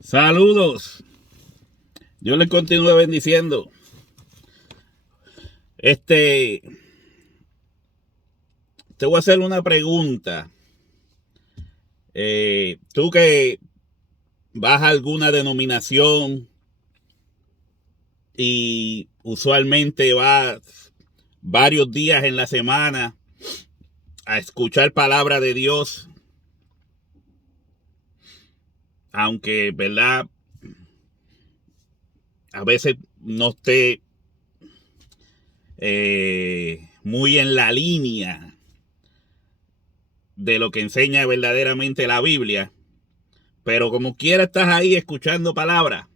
Saludos. Dios les continúe bendiciendo. Te voy a hacer una pregunta. Tú que vas a alguna denominación y usualmente vas varios días en la semana a escuchar palabra de Dios, aunque, ¿verdad? A veces no esté muy en la línea de lo que enseña verdaderamente la Biblia, pero como quiera estás ahí escuchando palabra.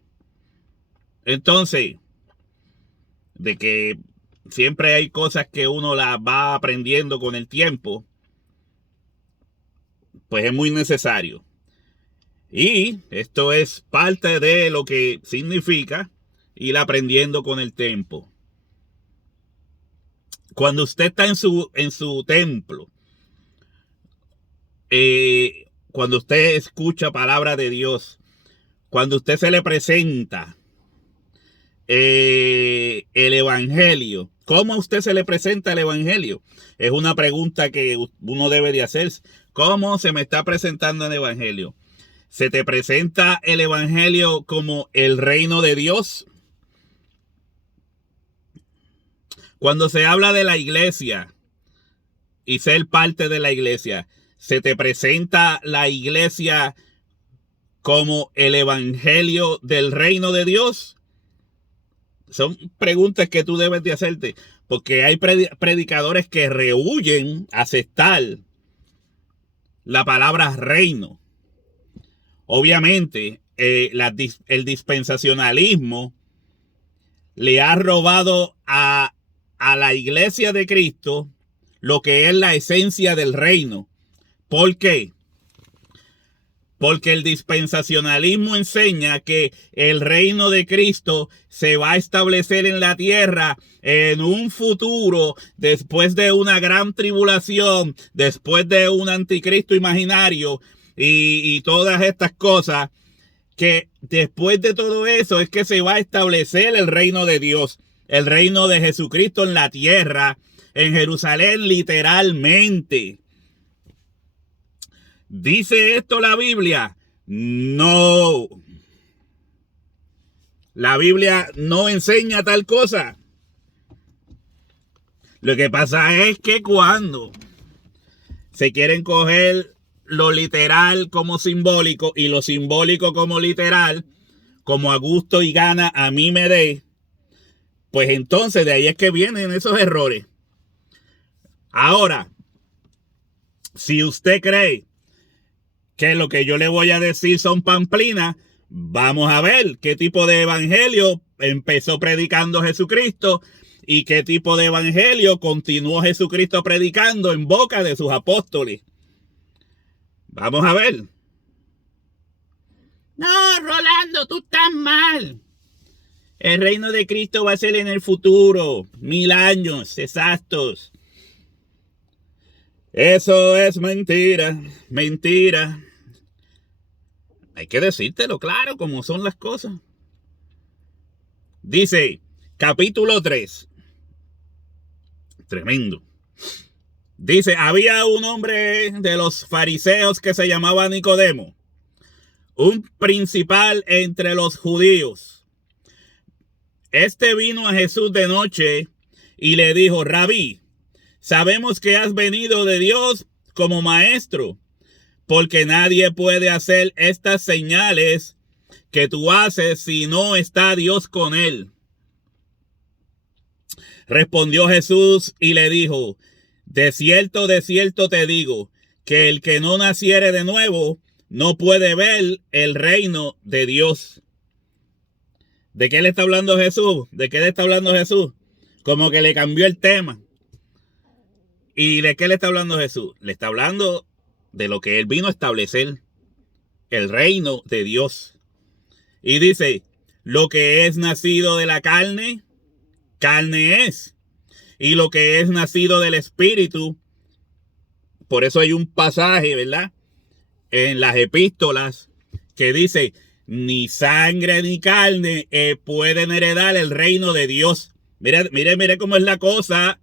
Entonces, de que siempre hay cosas que uno las va aprendiendo con el tiempo, pues es muy necesario. Y esto es parte de lo que significa ir aprendiendo con el tiempo. Cuando usted está en su templo, cuando usted escucha palabra de Dios, cuando usted se le presenta el evangelio, ¿cómo a usted se le presenta el evangelio? Es una pregunta que uno debe de hacer. ¿Cómo se me está presentando el evangelio? ¿Se te presenta el evangelio como el reino de Dios? Cuando se habla de la iglesia y ser parte de la iglesia, ¿se te presenta la iglesia como el evangelio del reino de Dios? Son preguntas que tú debes de hacerte, porque hay predicadores que rehúyen aceptar la palabra reino. Obviamente, el dispensacionalismo le ha robado a la iglesia de Cristo lo que es la esencia del reino. ¿Por qué? Porque el dispensacionalismo enseña que el reino de Cristo se va a establecer en la tierra en un futuro, después de una gran tribulación, después de un anticristo imaginario y todas estas cosas, que después de todo eso es que se va a establecer el reino de Dios, el reino de Jesucristo en la tierra, en Jerusalén literalmente. ¿Dice esto la Biblia? No. La Biblia no enseña tal cosa. Lo que pasa es que cuando se quieren coger lo literal como simbólico y lo simbólico como literal, como a gusto y gana a mí me dé, pues entonces de ahí es que vienen esos errores. Ahora, si usted cree que lo que yo le voy a decir son pamplinas, vamos a ver qué tipo de evangelio empezó predicando Jesucristo y qué tipo de evangelio continuó Jesucristo predicando en boca de sus apóstoles. Vamos a ver. No, Rolando, tú estás mal. El reino de Cristo va a ser en el futuro, 1000 años exactos. Eso es mentira, mentira. Hay que decírtelo claro como son las cosas. Dice, capítulo 3. Tremendo. Dice, había un hombre de los fariseos que se llamaba Nicodemo, un principal entre los judíos. Este vino a Jesús de noche y le dijo, Rabí, sabemos que has venido de Dios como maestro, porque nadie puede hacer estas señales que tú haces si no está Dios con él. Respondió Jesús y le dijo, de cierto te digo, que el que no naciere de nuevo no puede ver el reino de Dios. ¿De qué le está hablando Jesús? ¿De qué le está hablando Jesús? Como que le cambió el tema. ¿Y de qué le está hablando Jesús? Le está hablando de lo que él vino a establecer, el reino de Dios. Y dice, lo que es nacido de la carne, carne es. Y lo que es nacido del Espíritu, por eso hay un pasaje, ¿verdad? En las epístolas que dice, ni sangre ni carne pueden heredar el reino de Dios. Mire cómo es la cosa.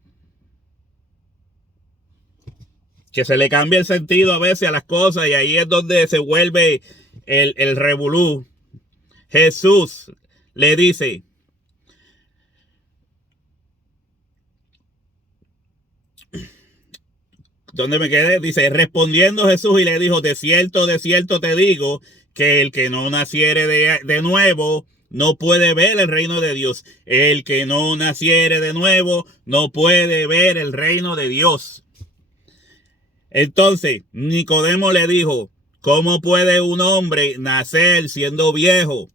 Que se le cambia el sentido a veces a las cosas y ahí es donde se vuelve el revolú. Jesús le dice, ¿dónde me quedé? Dice, respondiendo Jesús y le dijo, de cierto te digo, que el que no naciere de nuevo no puede ver el reino de Dios. El que no naciere de nuevo no puede ver el reino de Dios. Entonces, Nicodemo le dijo, ¿cómo puede un hombre nacer siendo viejo?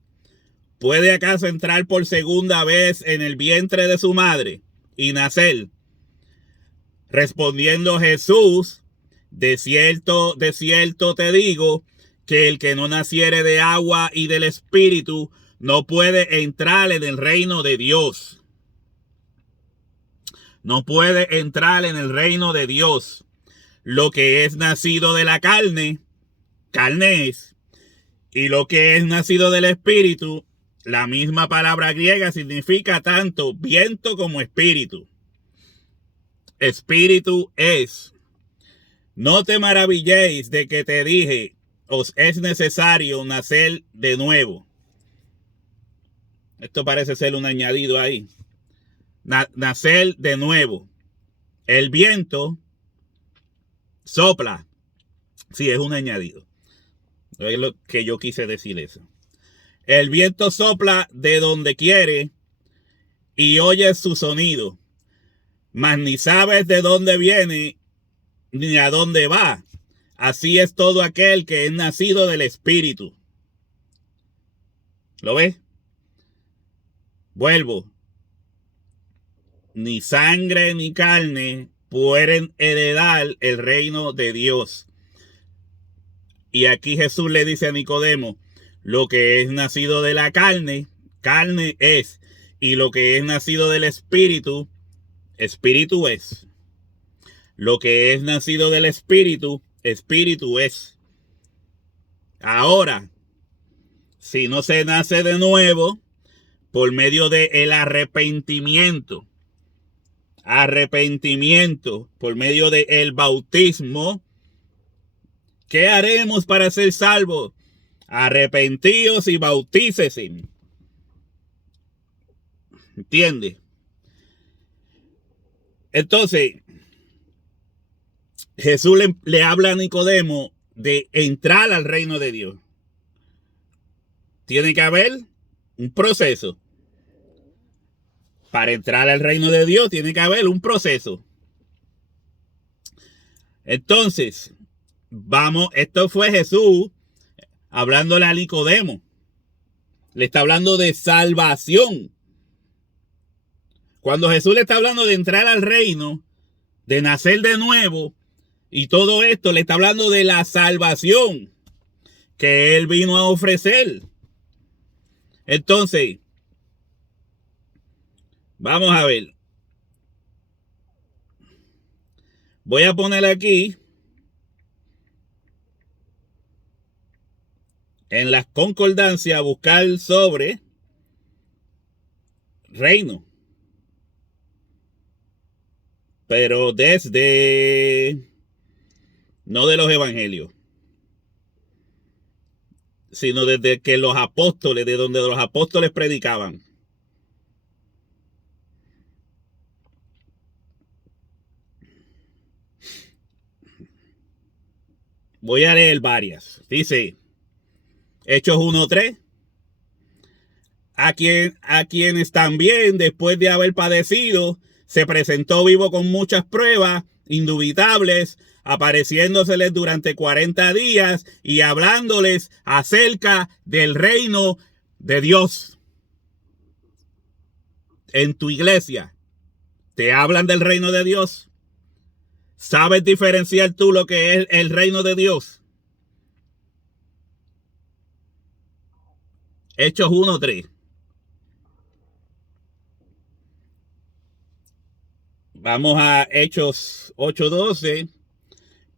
¿Puede acaso entrar por segunda vez en el vientre de su madre y nacer? Respondiendo Jesús, de cierto te digo, que el que no naciere de agua y del Espíritu no puede entrar en el reino de Dios. No puede entrar en el reino de Dios. Lo que es nacido de la carne, carne es. Y lo que es nacido del Espíritu, la misma palabra griega significa tanto viento como espíritu. Espíritu es. No te maravilléis de que te dije, os es necesario nacer de nuevo. Esto parece ser un añadido ahí. Nacer de nuevo. El viento sopla. Sí, es un añadido. Es lo que yo quise decir eso. El viento sopla de donde quiere y oyes su sonido, mas ni sabes de dónde viene ni a dónde va. Así es todo aquel que es nacido del Espíritu. ¿Lo ves? Vuelvo. Ni sangre ni carne pueden heredar el reino de Dios. Y aquí Jesús le dice a Nicodemo, lo que es nacido de la carne, carne es. Y lo que es nacido del Espíritu, espíritu es. Lo que es nacido del Espíritu, espíritu es. Ahora, si no se nace de nuevo, por medio del arrepentimiento, por medio del bautismo, ¿qué haremos para ser salvos? Arrepentíos y bautícese. ¿Entiende? Entonces, Jesús le habla a Nicodemo de entrar al reino de Dios. Tiene que haber un proceso. Para entrar al reino de Dios tiene que haber un proceso. Entonces, vamos, esto fue Jesús hablándole a Nicodemo. Le está hablando de salvación. Cuando Jesús le está hablando de entrar al reino, de nacer de nuevo y todo esto, le está hablando de la salvación que él vino a ofrecer. Entonces, vamos a ver. Voy a poner aquí en las concordancias a buscar sobre reino. Pero no de los evangelios, sino desde que los apóstoles, de donde los apóstoles predicaban. Voy a leer varias. Dice, Hechos 1:3. A quienes también, después de haber padecido, se presentó vivo con muchas pruebas indubitables, apareciéndoseles durante 40 días y hablándoles acerca del reino de Dios. En tu iglesia, ¿te hablan del reino de Dios? ¿Sabes diferenciar tú lo que es el reino de Dios? Hechos 1:3. Vamos a Hechos 8:12.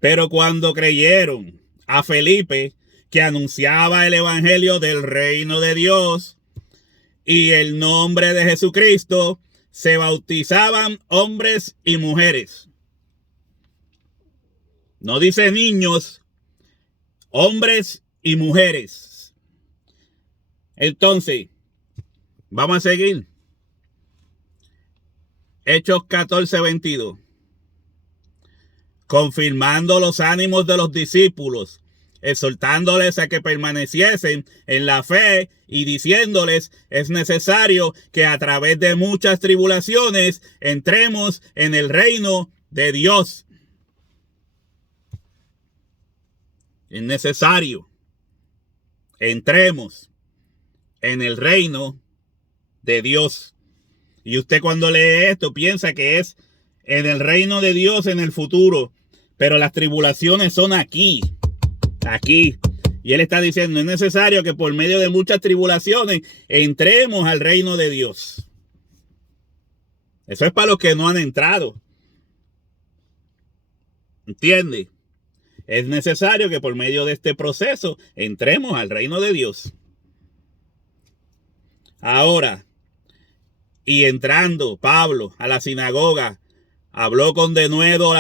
Pero cuando creyeron a Felipe, que anunciaba el evangelio del reino de Dios y el nombre de Jesucristo, se bautizaban hombres y mujeres. No dice niños, hombres y mujeres. Entonces, vamos a seguir. Hechos 14:22. Confirmando los ánimos de los discípulos, exhortándoles a que permaneciesen en la fe y diciéndoles: es necesario que a través de muchas tribulaciones entremos en el reino de Dios. Es necesario entremos en el reino de Dios. Y usted cuando lee esto piensa que es en el reino de Dios en el futuro, pero las tribulaciones son aquí. Y él está diciendo: es necesario que por medio de muchas tribulaciones entremos al reino de Dios. Eso es para los que no han entrado. ¿Entiende? Es necesario que por medio de este proceso entremos al reino de Dios. Ahora, y entrando Pablo a la sinagoga, habló con denuedo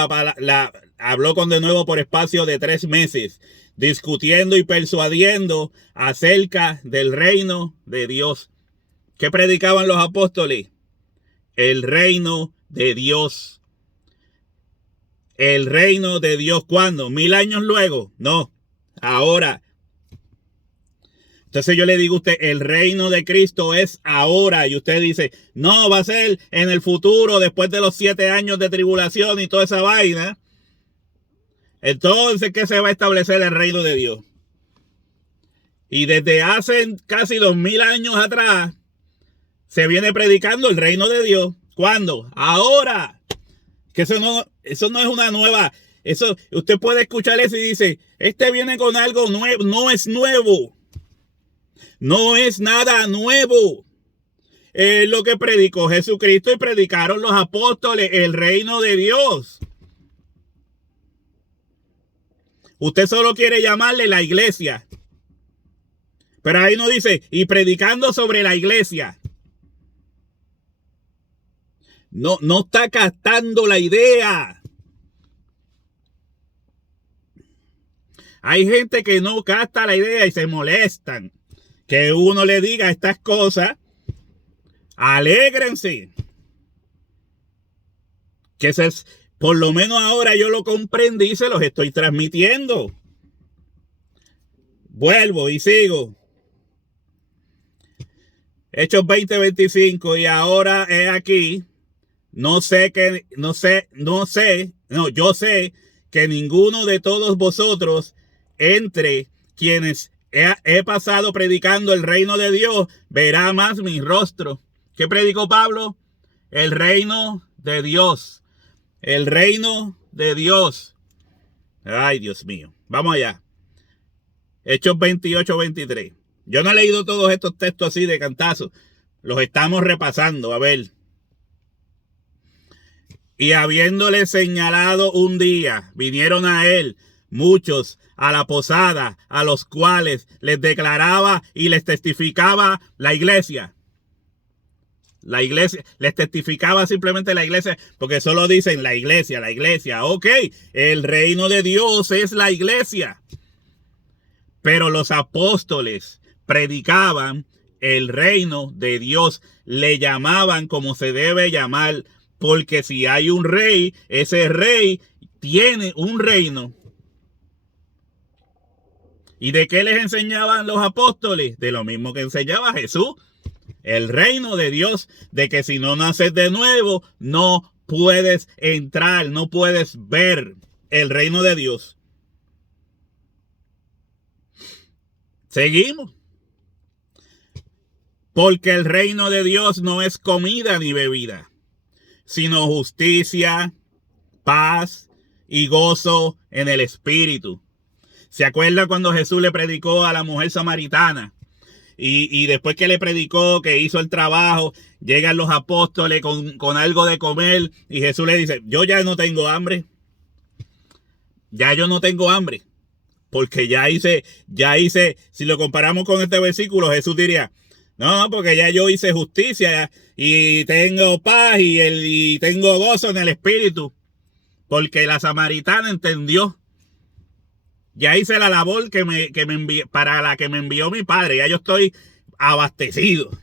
por espacio de 3 meses, discutiendo y persuadiendo acerca del reino de Dios. ¿Qué predicaban los apóstoles? El reino de Dios. El reino de Dios, ¿cuándo? ¿1000 años luego? No, ahora. Entonces yo le digo a usted, el reino de Cristo es ahora. Y usted dice, no, va a ser en el futuro, después de los 7 años de tribulación y toda esa vaina. Entonces, ¿qué se va a establecer el reino de Dios? Y desde hace casi 2000 años atrás, se viene predicando el reino de Dios. ¿Cuándo? Ahora. Que eso no es una nueva. Eso, usted puede escuchar eso y dice, este viene con algo nuevo. No es nuevo. No es nada nuevo. Es lo que predicó Jesucristo y predicaron los apóstoles, el reino de Dios. Usted solo quiere llamarle la iglesia. Pero ahí no dice, y predicando sobre la iglesia. No está captando la idea. Hay gente que no capta la idea y se molestan. Que uno le diga estas cosas. Alégrense. Que por lo menos ahora yo lo comprendí y se los estoy transmitiendo. Vuelvo y sigo. Hechos 20:25. Y ahora he aquí. Yo sé que ninguno de todos vosotros, entre quienes he pasado predicando el reino de Dios, verá más mi rostro. ¿Qué predicó Pablo? El reino de Dios. El reino de Dios. Ay, Dios mío. Vamos allá. Hechos 28:23. Yo no he leído todos estos textos así de cantazo. Los estamos repasando. A ver. Y habiéndole señalado un día, vinieron a él muchos a la posada, a los cuales les declaraba y les testificaba la iglesia. La iglesia, les testificaba simplemente la iglesia, porque solo dicen la iglesia. Ok, el reino de Dios es la iglesia. Pero los apóstoles predicaban el reino de Dios, le llamaban como se debe llamar. Porque si hay un rey, ese rey tiene un reino. ¿Y de qué les enseñaban los apóstoles? De lo mismo que enseñaba Jesús. El reino de Dios, de que si no naces de nuevo, no puedes entrar, no puedes ver el reino de Dios. Seguimos. Porque el reino de Dios no es comida ni bebida, sino justicia, paz y gozo en el Espíritu. ¿Se acuerda cuando Jesús le predicó a la mujer samaritana? Y después que le predicó, que hizo el trabajo, llegan los apóstoles con algo de comer y Jesús le dice, yo ya no tengo hambre. Ya yo no tengo hambre. Porque ya hice, si lo comparamos con este versículo, Jesús diría, no, porque ya yo hice justicia y tengo paz y tengo gozo en el espíritu. Porque la samaritana entendió. Ya hice la labor para la que me envió mi padre. Ya yo estoy abastecido.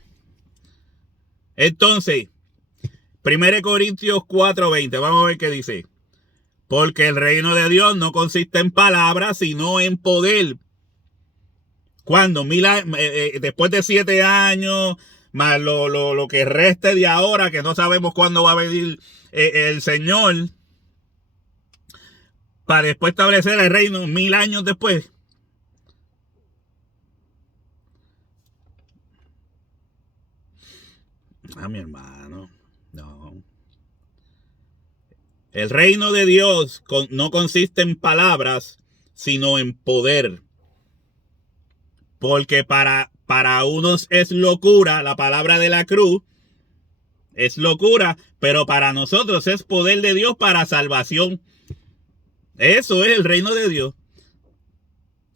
Entonces, 1 Corintios 4:20, vamos a ver qué dice. Porque el reino de Dios no consiste en palabras, sino en poder. ¿Cuándo? Después de 7 años, más lo que reste de ahora, que no sabemos cuándo va a venir el Señor, para después establecer el reino 1000 años después. Mi hermano, no. El reino de Dios no consiste en palabras, sino en poder. Porque para unos es locura, la palabra de la cruz es locura, pero para nosotros es poder de Dios para salvación. Eso es el reino de Dios.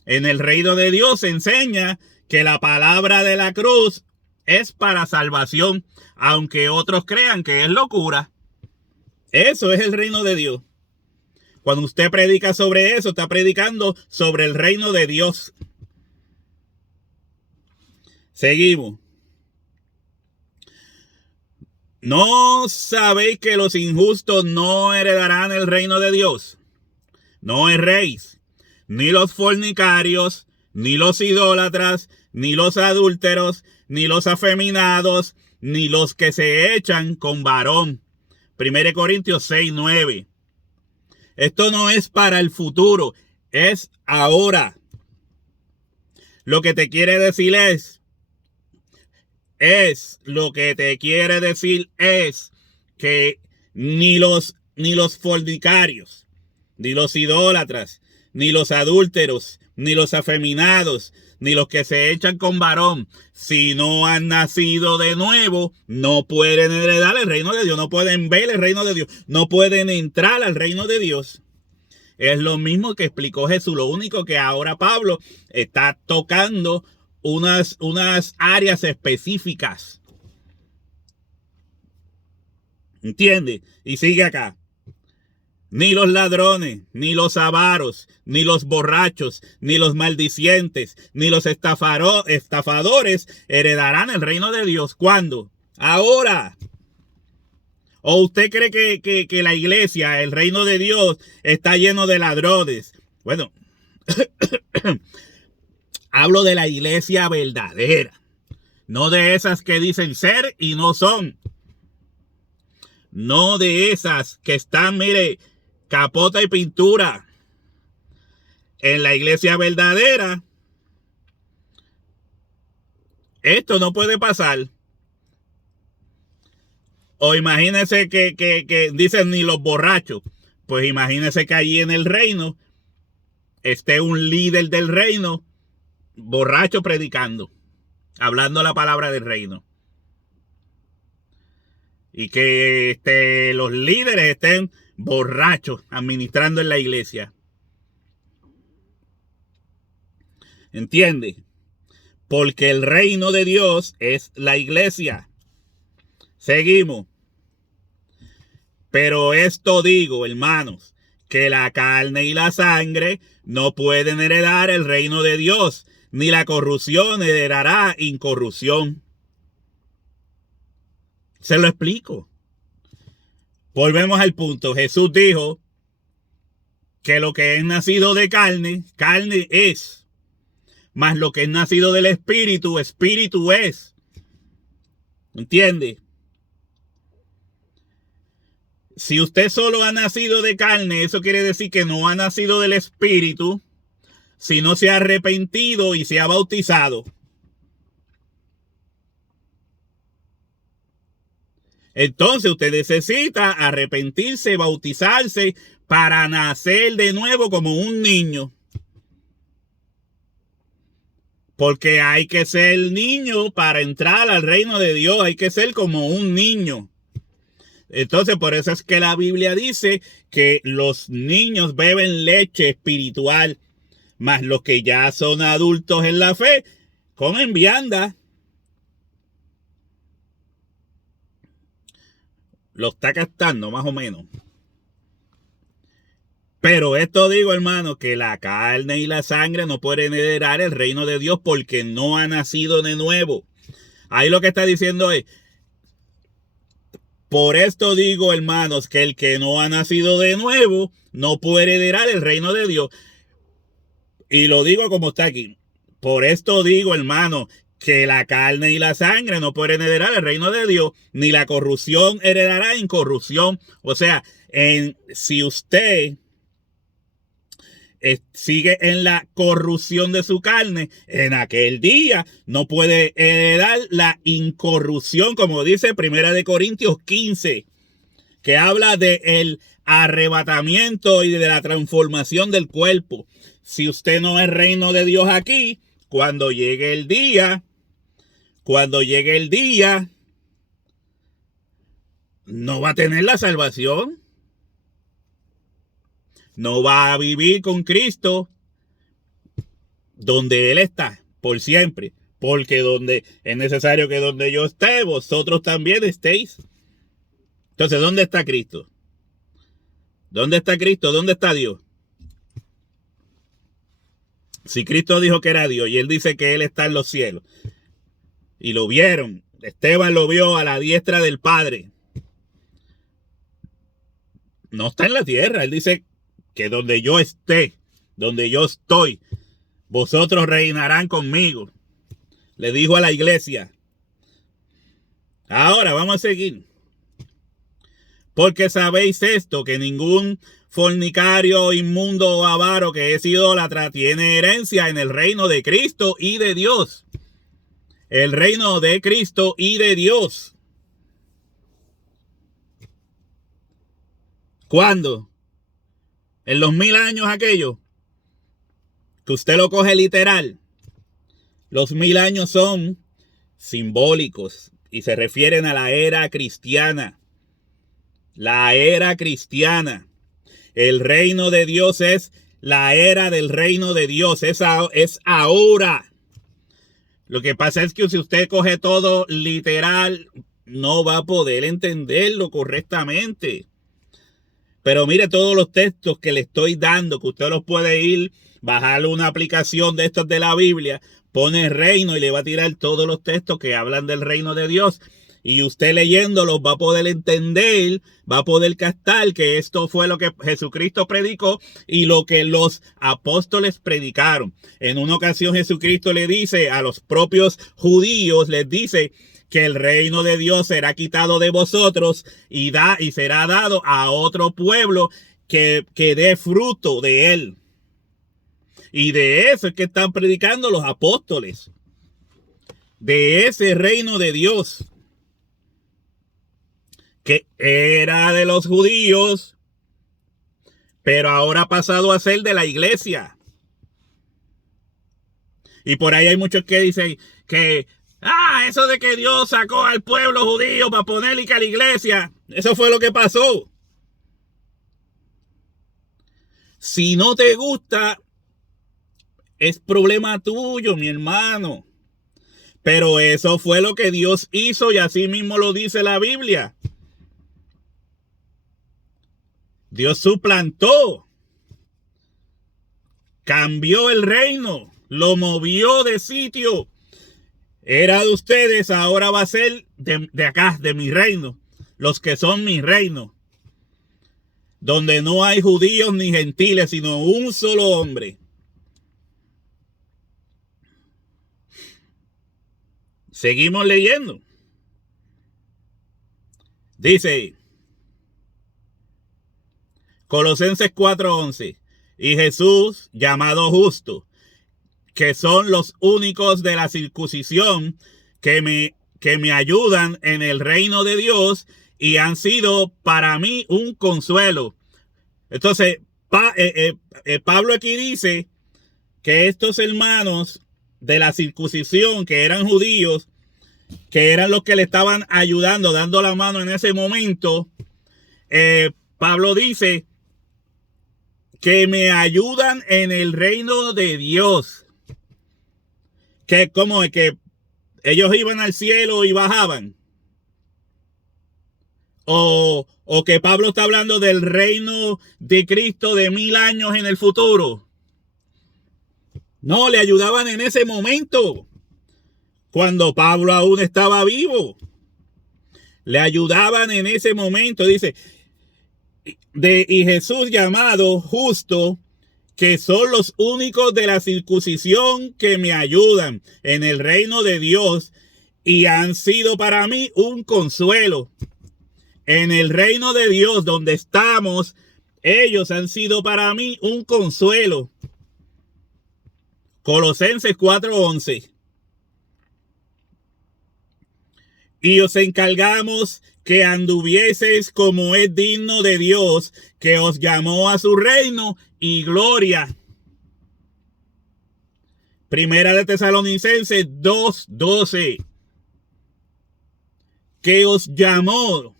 En el reino de Dios se enseña que la palabra de la cruz es para salvación, aunque otros crean que es locura. Eso es el reino de Dios. Cuando usted predica sobre eso, está predicando sobre el reino de Dios. Seguimos. ¿No sabéis que los injustos no heredarán el reino de Dios? No erréis, ni los fornicarios, ni los idólatras, ni los adúlteros, ni los afeminados, ni los que se echan con varón. 1 Corintios 6:9. Esto no es para el futuro, es ahora. Lo que te quiere decir es que ni los fornicarios, ni los idólatras, ni los adúlteros, ni los afeminados, ni los que se echan con varón, si no han nacido de nuevo, no pueden heredar el reino de Dios, no pueden ver el reino de Dios, no pueden entrar al reino de Dios. Es lo mismo que explicó Jesús, lo único que ahora Pablo está tocando unas áreas específicas. ¿Entiende? Y sigue acá. Ni los ladrones, ni los avaros, ni los borrachos, ni los maldicientes, ni los estafadores heredarán el reino de Dios. ¿Cuándo? Ahora. ¿O usted cree que la iglesia, el reino de Dios, está lleno de ladrones? Bueno, hablo de la iglesia verdadera, no de esas que dicen ser y no son. No de esas que están, mire, capota y pintura. En la iglesia verdadera, esto no puede pasar. O imagínense que dicen ni los borrachos. Pues imagínense que allí en el reino esté un líder del reino borracho predicando, hablando la palabra del reino. Y que los líderes estén borrachos administrando en la iglesia. ¿Entiende? Porque el reino de Dios es la iglesia. Seguimos. Pero esto digo, hermanos, que la carne y la sangre no pueden heredar el reino de Dios, ni la corrupción heredará incorrupción. Se lo explico. Volvemos al punto. Jesús dijo que lo que es nacido de carne, carne es. Mas lo que es nacido del espíritu, espíritu es. ¿Entiende? Si usted solo ha nacido de carne, eso quiere decir que no ha nacido del espíritu, si no se ha arrepentido y se ha bautizado. Entonces usted necesita arrepentirse, bautizarse para nacer de nuevo como un niño. Porque hay que ser niño para entrar al reino de Dios, hay que ser como un niño. Entonces por eso es que la Biblia dice que los niños beben leche espiritual, Mas los que ya son adultos en la fe comen vianda. Lo está captando más o menos. Pero esto digo, hermano, que la carne y la sangre no pueden heredar el reino de Dios porque no ha nacido de nuevo. Ahí lo que está diciendo es, por esto digo, hermanos, que el que no ha nacido de nuevo no puede heredar el reino de Dios. Y lo digo como está aquí. Por esto digo, hermano, que la carne y la sangre no pueden heredar el reino de Dios, ni la corrupción heredará incorrupción. O sea, si usted sigue en la corrupción de su carne, en aquel día no puede heredar la incorrupción, como dice 1 Corintios 15, que habla de el arrebatamiento y de la transformación del cuerpo. Si usted no es reino de Dios aquí, cuando llegue el día, no va a tener la salvación. No va a vivir con Cristo donde Él está, por siempre. Porque donde es necesario que donde yo esté, vosotros también estéis. Entonces, ¿dónde está Cristo? ¿Dónde está Cristo? ¿Dónde está Dios? Si Cristo dijo que era Dios y Él dice que Él está en los cielos, y lo vieron, Esteban lo vio a la diestra del Padre. No está en la tierra. Él dice que donde yo esté, donde yo estoy, vosotros reinarán conmigo. Le dijo a la iglesia. Ahora vamos a seguir. Porque sabéis esto, que ningún fornicario, inmundo o avaro que es idólatra tiene herencia en el reino de Cristo y de Dios. El reino de Cristo y de Dios. ¿Cuándo? En los 1000 años aquellos. Que usted lo coge literal. Los 1000 años son simbólicos y se refieren a la era cristiana. La era cristiana. El reino de Dios es la era del reino de Dios. Es ahora. Lo que pasa es que si usted coge todo literal, no va a poder entenderlo correctamente. Pero mire todos los textos que le estoy dando, que usted los puede ir, bajar una aplicación de estos de la Biblia, pone reino y le va a tirar todos los textos que hablan del reino de Dios. Y usted leyéndolos va a poder entender, va a poder captar que esto fue lo que Jesucristo predicó y lo que los apóstoles predicaron. En una ocasión Jesucristo le dice a los propios judíos, les dice que el reino de Dios será quitado de vosotros y será dado a otro pueblo que dé fruto de él. Y de eso es que están predicando los apóstoles. De ese reino de Dios que era de los judíos, pero ahora ha pasado a ser de la iglesia. Y por ahí hay muchos que dicen que eso de que Dios sacó al pueblo judío para ponerle que a la iglesia, eso fue lo que pasó. Si no te gusta, es problema tuyo, mi hermano. Pero eso fue lo que Dios hizo y así mismo lo dice la Biblia. Dios suplantó, cambió el reino, lo movió de sitio. Era de ustedes, ahora va a ser de acá, de mi reino, los que son mi reino, donde no hay judíos ni gentiles, sino un solo hombre. Seguimos leyendo. Dice Colosenses 4:11, y Jesús, llamado justo, que son los únicos de la circuncisión que me ayudan en el reino de Dios y han sido para mí un consuelo. Entonces, Pablo aquí dice que estos hermanos de la circuncisión, que eran judíos, que eran los que le estaban ayudando, dando la mano en ese momento, Pablo dice que me ayudan en el reino de Dios. Que como es que ellos iban al cielo y bajaban. O que Pablo está hablando del reino de Cristo de 1000 años en el futuro. No, le ayudaban en ese momento, cuando Pablo aún estaba vivo. Le ayudaban en ese momento, dice, y Jesús llamado justo, que son los únicos de la circuncisión que me ayudan en el reino de Dios y han sido para mí un consuelo. En el reino de Dios donde estamos, ellos han sido para mí un consuelo. Colosenses 4:11. Y os encargamos que anduvieseis como es digno de Dios, que os llamó a su reino y gloria. Primera de Tesalonicenses 2:12. Que os llamó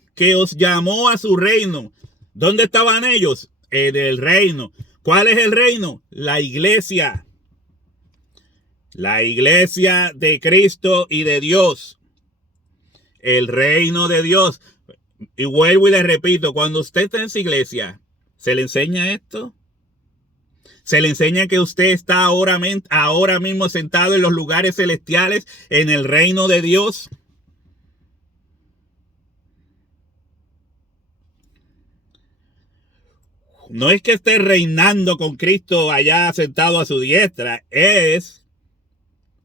a su reino. ¿Dónde estaban ellos? En el reino. ¿Cuál es el reino? La iglesia. La iglesia de Cristo y de Dios. El reino de Dios. Y vuelvo y les repito, cuando usted está en su iglesia, ¿se le enseña esto? ¿Se le enseña que usted está ahora mismo sentado en los lugares celestiales en el reino de Dios? No es que esté reinando con Cristo allá sentado a su diestra, es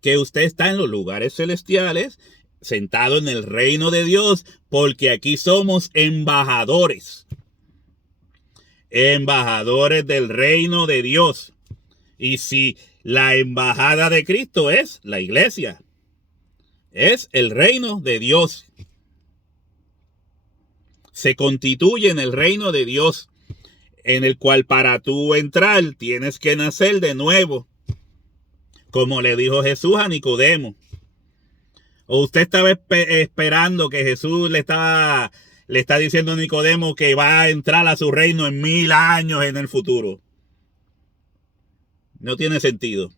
que usted está en los lugares celestiales, sentado en el reino de Dios, porque aquí somos embajadores. Embajadores del reino de Dios. Y si la embajada de Cristo es la iglesia, es el reino de Dios. Se constituye en el reino de Dios, en el cual para tú entrar tienes que nacer de nuevo, como le dijo Jesús a Nicodemo. ¿O usted estaba esperando que Jesús le está diciendo a Nicodemo que va a entrar a su reino en 1000 años en el futuro? No tiene sentido.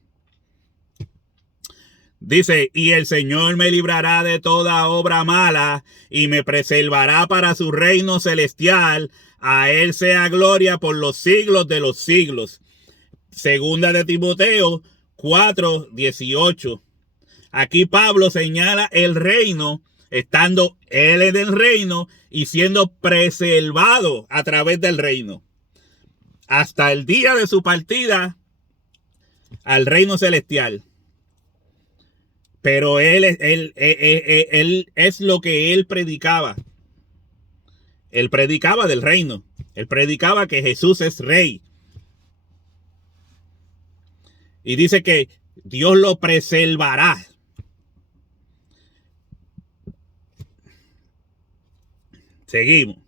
Dice, y el Señor me librará de toda obra mala y me preservará para su reino celestial. A él sea gloria por los siglos de los siglos. Segunda de Timoteo 4:18. Aquí Pablo señala el reino, estando él en el reino y siendo preservado a través del reino. Hasta el día de su partida al reino celestial. Pero él es lo que él predicaba. Él predicaba del reino. Él predicaba que Jesús es rey. Y dice que Dios lo preservará. Seguimos.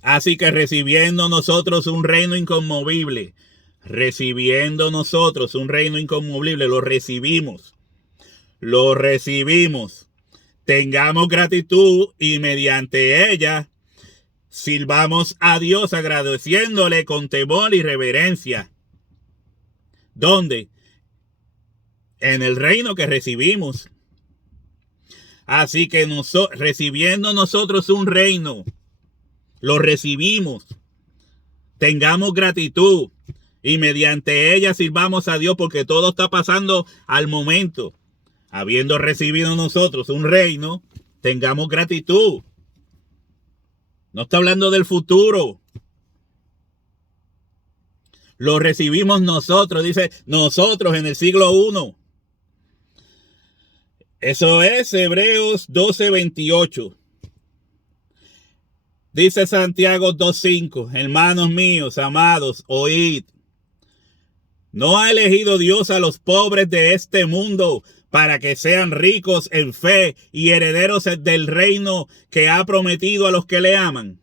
Así que recibiendo nosotros un reino inconmovible, lo recibimos. Tengamos gratitud y mediante ella sirvamos a Dios agradeciéndole con temor y reverencia. ¿Dónde? En el reino que recibimos. Así que recibiendo nosotros un reino, lo recibimos. Tengamos gratitud y mediante ella sirvamos a Dios, porque todo está pasando al momento. Habiendo recibido nosotros un reino, tengamos gratitud. No está hablando del futuro. Lo recibimos nosotros, dice nosotros en el siglo I. Eso es Hebreos 12:28. Dice Santiago 2:5. Hermanos míos, amados, oíd. ¿No ha elegido Dios a los pobres de este mundo para que sean ricos en fe y herederos del reino que ha prometido a los que le aman?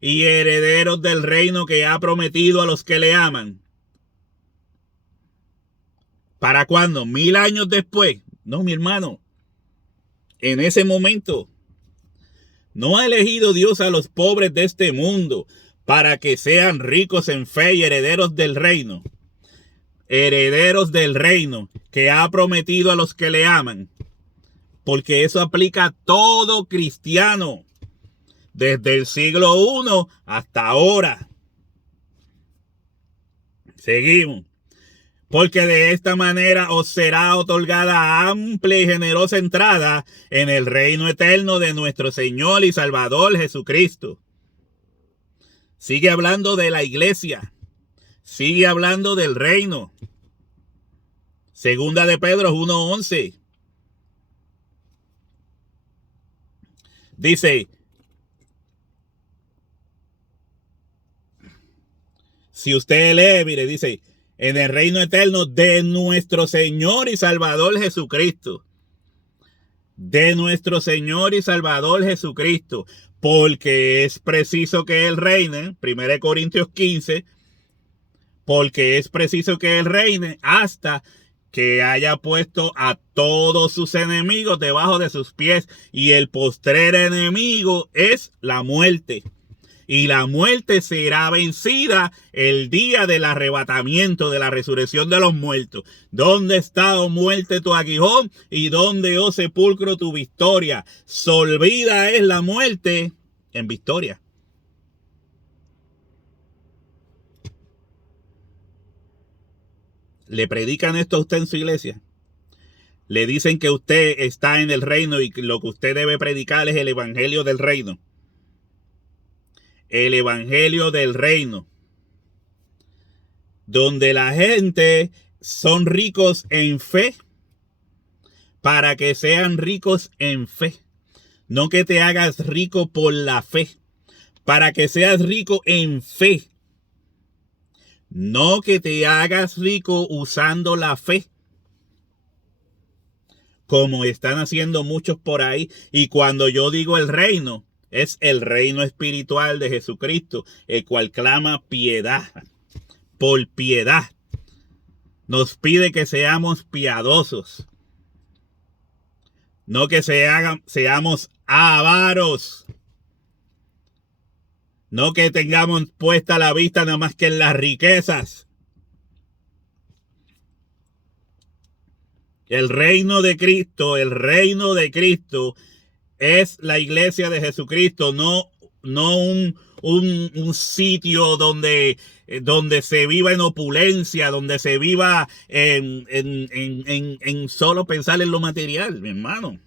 Y herederos del reino que ha prometido a los que le aman. ¿Para cuándo? 1000 años después. No, mi hermano. En ese momento. ¿No ha elegido Dios a los pobres de este mundo para que sean ricos en fe y herederos del reino? Herederos del reino que ha prometido a los que le aman. Porque eso aplica a todo cristiano. Desde el siglo I hasta ahora. Seguimos. Porque de esta manera os será otorgada amplia y generosa entrada en el reino eterno de nuestro Señor y Salvador Jesucristo. Sigue hablando de la iglesia. Sigue hablando del reino. Segunda de Pedro 1:11. Dice, si usted lee, mire, dice, en el reino eterno de nuestro Señor y Salvador Jesucristo. De nuestro Señor y Salvador Jesucristo. Porque es preciso que Él reine, 1 Corintios 15, porque es preciso que Él reine hasta que haya puesto a todos sus enemigos debajo de sus pies. Y el postrer enemigo es la muerte. Y la muerte será vencida el día del arrebatamiento, de la resurrección de los muertos. ¿Dónde está, oh muerte, tu aguijón? ¿Y dónde, oh sepulcro, tu victoria? Solvida es la muerte en victoria. ¿Le predican esto a usted en su iglesia? Le dicen que usted está en el reino y lo que usted debe predicar es el evangelio del reino. El evangelio del reino, donde la gente son ricos en fe para que sean ricos en fe. No que te hagas rico por la fe, para que seas rico en fe. No que te hagas rico usando la fe, como están haciendo muchos por ahí. Y cuando yo digo el reino, es el reino espiritual de Jesucristo, el cual clama piedad. Por piedad. Nos pide que seamos piadosos. No que seamos avaros. No que tengamos puesta la vista nada más que en las riquezas. El reino de Cristo es la iglesia de Jesucristo, no un sitio donde se viva en opulencia, donde se viva en solo pensar en lo material, mi hermano.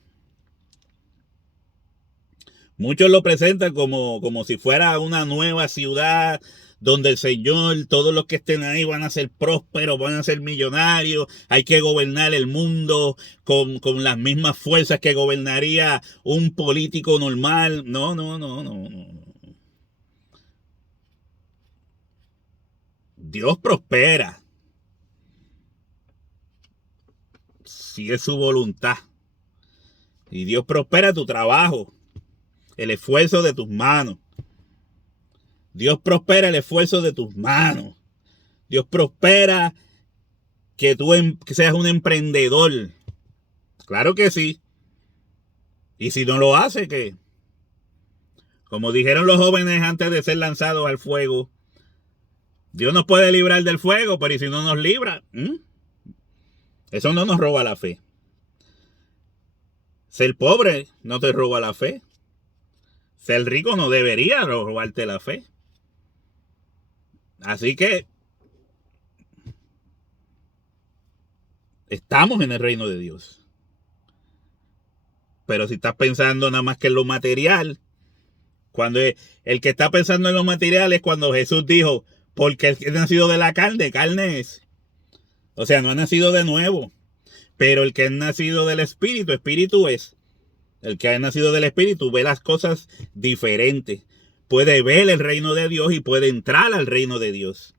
Muchos lo presentan como si fuera una nueva ciudad donde el Señor, todos los que estén ahí van a ser prósperos, van a ser millonarios. Hay que gobernar el mundo con las mismas fuerzas que gobernaría un político normal. No. Dios prospera, si es su voluntad. Y Dios prospera tu trabajo, el esfuerzo de tus manos. Dios prospera el esfuerzo de tus manos. Dios prospera que tú seas un emprendedor. Claro que sí. Y si no lo hace, ¿qué? Como dijeron los jóvenes antes de ser lanzados al fuego, Dios nos puede librar del fuego, pero ¿y si no nos libra? Eso no nos roba la fe. Ser pobre no te roba la fe. Ser rico no debería robarte la fe. Así que estamos en el reino de Dios. Pero si estás pensando nada más que en lo material, cuando el que está pensando en lo material es cuando Jesús dijo, porque el que ha nacido de la carne es. O sea, no ha nacido de nuevo. Pero el que ha nacido del Espíritu, Espíritu es. El que ha nacido del Espíritu ve las cosas diferentes. Puede ver el reino de Dios y puede entrar al reino de Dios.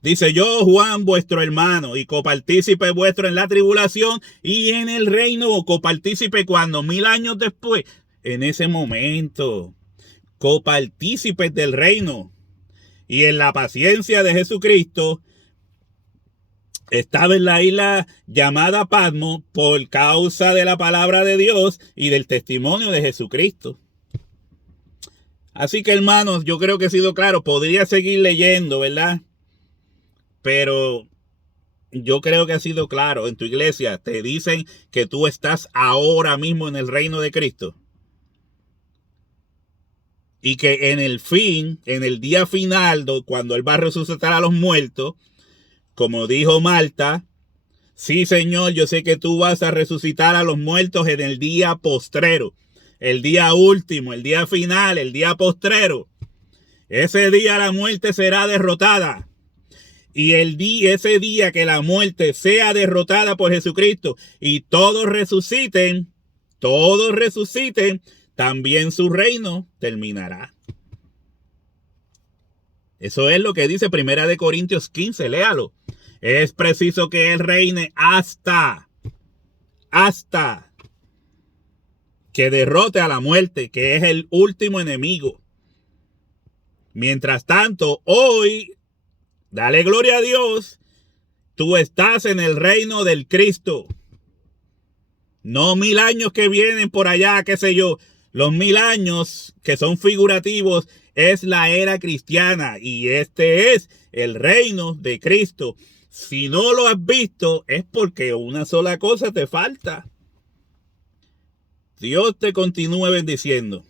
Dice, yo, Juan, vuestro hermano, y copartícipe vuestro en la tribulación y en el reino, copartícipe cuando 1000 años después, en ese momento, copartícipes del reino y en la paciencia de Jesucristo, estaba en la isla llamada Patmos por causa de la palabra de Dios y del testimonio de Jesucristo. Así que, hermanos, yo creo que he sido claro. Podría seguir leyendo, ¿verdad? Pero yo creo que ha sido claro. En tu iglesia te dicen que tú estás ahora mismo en el reino de Cristo. Y que en el fin, en el día final, cuando Él va a resucitar a los muertos, como dijo Marta, sí, Señor, yo sé que tú vas a resucitar a los muertos en el día postrero, el día último, el día final, el día postrero. Ese día la muerte será derrotada. Y ese día que la muerte sea derrotada por Jesucristo y todos resuciten, también su reino terminará. Eso es lo que dice 1 Corintios 15, léalo. Es preciso que Él reine hasta que derrote a la muerte, que es el último enemigo. Mientras tanto, hoy, dale gloria a Dios, tú estás en el reino del Cristo. No 1000 años que vienen por allá, qué sé yo. Los 1000 años que son figurativos es la era cristiana y este es el reino de Cristo. Si no lo has visto es porque una sola cosa te falta. Dios te continúe bendiciendo.